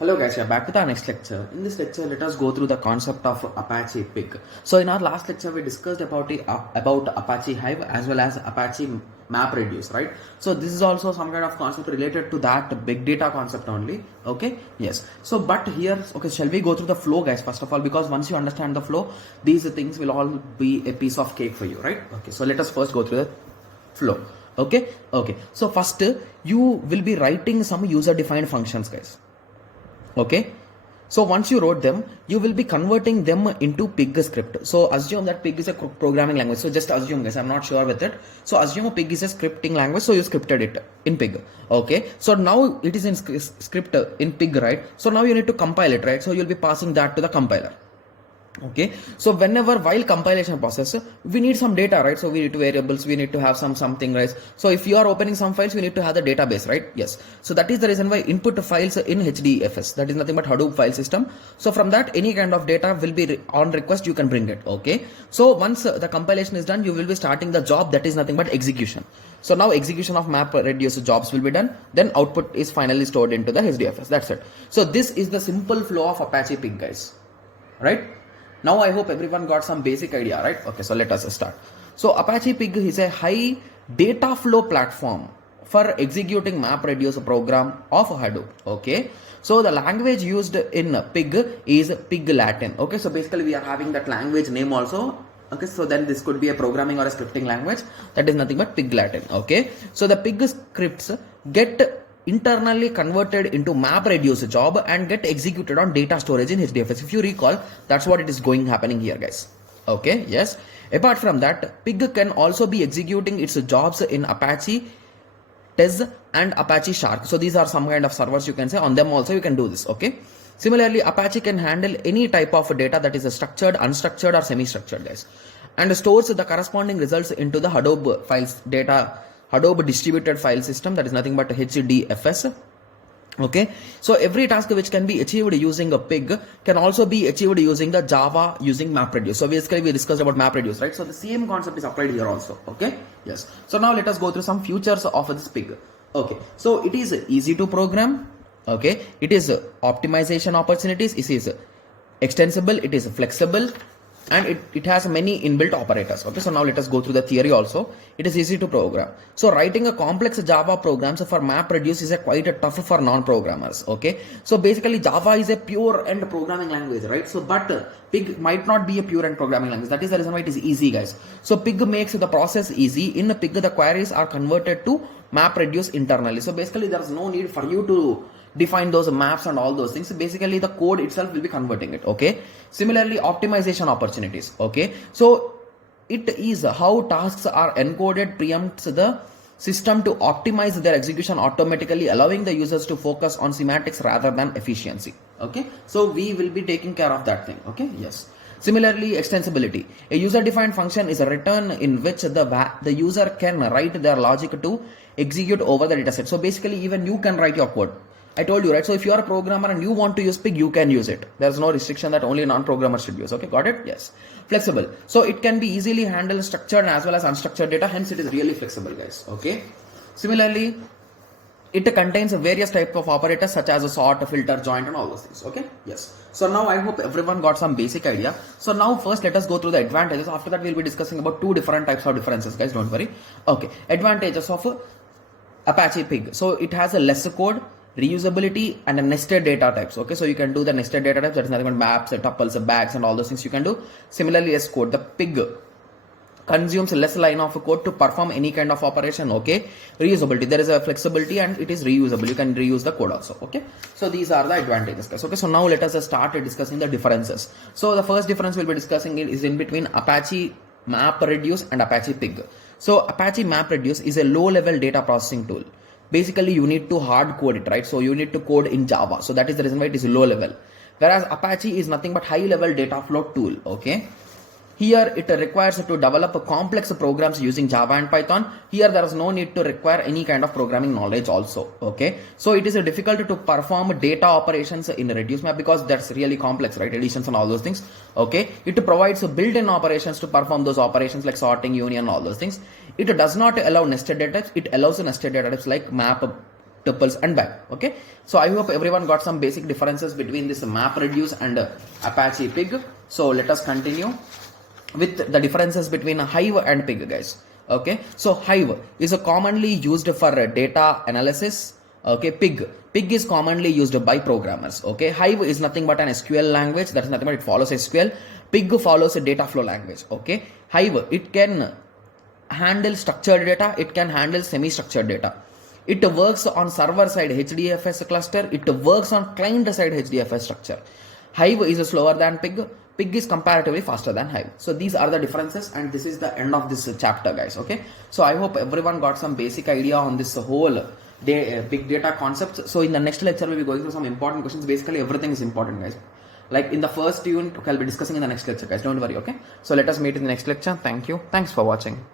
Hello guys, we are back with our next lecture. In this lecture, let us go through the concept of Apache Pig. So in our last lecture, we discussed about Apache Hive as well as Apache MapReduce, right? So this is also some kind of concept related to that big data concept only. Okay, yes. So but here, okay, shall we go through the flow, guys? First of all, because once you understand the flow, these things will all be a piece of cake for you, right? Okay, so let us first go through the flow. Okay. So first, you will be writing some user-defined functions, guys. Okay, so once you wrote them, you will be converting them into Pig script. So assume that Pig is a programming language. So just assume, guys, I'm not sure with it. So assume Pig is a scripting language. So you scripted it in Pig. Okay, so now it is in script in Pig, right? So now you need to compile it, right? So you'll be passing that to the compiler. Okay, so whenever while compilation process we need some data, right? So we need to variables, we need to have something, right? So if you are opening some files, we need to have the database, right? Yes, so that is the reason why input files in HDFS, that is nothing but Hadoop file system. So from that, any kind of data will be on request, you can bring it. Okay, so once the compilation is done, you will be starting the job, that is nothing but execution. So now execution of MapReduce jobs will be done, then output is finally stored into the HDFS. That's it. So this is the simple flow of Apache Pig, guys, right? Now I hope everyone got some basic idea, right? Okay, so let us start. So Apache Pig is a high data flow platform for executing MapReduce program of Hadoop. Okay, so the language used in Pig is Pig Latin. Okay, so basically we are having that language name also. Okay, so then this could be a programming or a scripting language, that is nothing but Pig Latin. Okay, so the Pig scripts get internally converted into MapReduce job and get executed on data storage in HDFS. If you recall, that's what it is happening here, guys. Okay, yes. Apart from that, Pig can also be executing its jobs in Apache Tez and Apache Shark. So these are some kind of servers, you can say. On them also you can do this. Okay, similarly, Apache can handle any type of data that is structured, unstructured or semi-structured, guys, and stores the corresponding results into the Hadoop files data Hadoop distributed file system, that is nothing but HDFS. Okay, so every task which can be achieved using a Pig can also be achieved using the Java using MapReduce. So basically we discussed about MapReduce, right? So the same concept is applied here also. Okay, yes. So now let us go through some features of this Pig. Okay, so it is easy to program. Okay, it is optimization opportunities, it is extensible, it is flexible, and it has many inbuilt operators. Okay, so now let us go through the theory also. It is easy to program. So writing a complex Java programs for MapReduce is quite tough for non-programmers. Okay, so basically Java is a pure end programming language, right? So but Pig might not be a pure end programming language. That is the reason why it is easy, guys. So Pig makes the process easy. In Pig, the queries are converted to MapReduce internally. So basically there is no need for you to define those maps and all those things. Basically the code itself will be converting it. Okay, similarly optimization opportunities. Okay, so it is how tasks are encoded preempts the system to optimize their execution automatically, allowing the users to focus on semantics rather than efficiency. Okay, so we will be taking care of that thing. Okay, yes. Similarly, extensibility. A user-defined function is a return in which the user can write their logic to execute over the dataset. So basically even you can write your code. I told you, right? So if you are a programmer and you want to use Pig, you can use it. There's no restriction that only non-programmers should use. Okay, got it? Yes. Flexible. So it can be easily handled structured as well as unstructured data. Hence, it is really flexible, guys. Okay. Similarly, it contains various types of operators such as a sort, a filter, joint, and all those things. Okay. Yes. So now I hope everyone got some basic idea. So now first let us go through the advantages. After that, we'll be discussing about two different types of differences, guys. Don't worry. Okay. Advantages of Apache Pig. So it has a less code, reusability, and a nested data types. Okay, so you can do the nested data types, that is nothing but maps, tuples, bags, and all those things you can do. Similarly, less code. The Pig consumes less line of code to perform any kind of operation. Okay, reusability, there is a flexibility and it is reusable. You can reuse the code also. Okay, so these are the advantages, guys. Okay, so now let us start discussing the differences. So the first difference we'll be discussing is in between Apache MapReduce and Apache Pig. So Apache MapReduce is a low-level data processing tool. Basically you need to hard code it, right? So you need to code in Java. So that is the reason why it is low level. Whereas Apache is nothing but high level data flow tool. Okay. Here it requires to develop complex programs using Java and Python. Here there is no need to require any kind of programming knowledge also. Okay. So it is difficult to perform data operations in Reduce Map because that's really complex, right? Additions and all those things. Okay. It provides built-in operations to perform those operations like sorting, union, all those things. It does not allow nested data types. It allows nested data types like map, tuples and byte. Okay, so I hope everyone got some basic differences between this MapReduce and Apache Pig. So let us continue with the differences between Hive and Pig, guys. Okay, so Hive is commonly used for data analysis. Okay, Pig is commonly used by programmers. Okay, Hive is nothing but an SQL language. That is nothing but it follows SQL. Pig follows a data flow language. Okay, Hive, it can handle structured data, it can handle semi-structured data. It works on server side HDFS cluster, it works on client side HDFS structure. Hive is slower than Pig. Pig is comparatively faster than Hive. So these are the differences, and this is the end of this chapter, guys. Okay, so I hope everyone got some basic idea on this whole big data concept. So in the next lecture we'll be going through some important questions. Basically everything is important, guys. Like in the first unit I'll be discussing in the next lecture, guys. Don't worry. Okay, so let us meet in the next lecture. Thank you. Thanks for watching.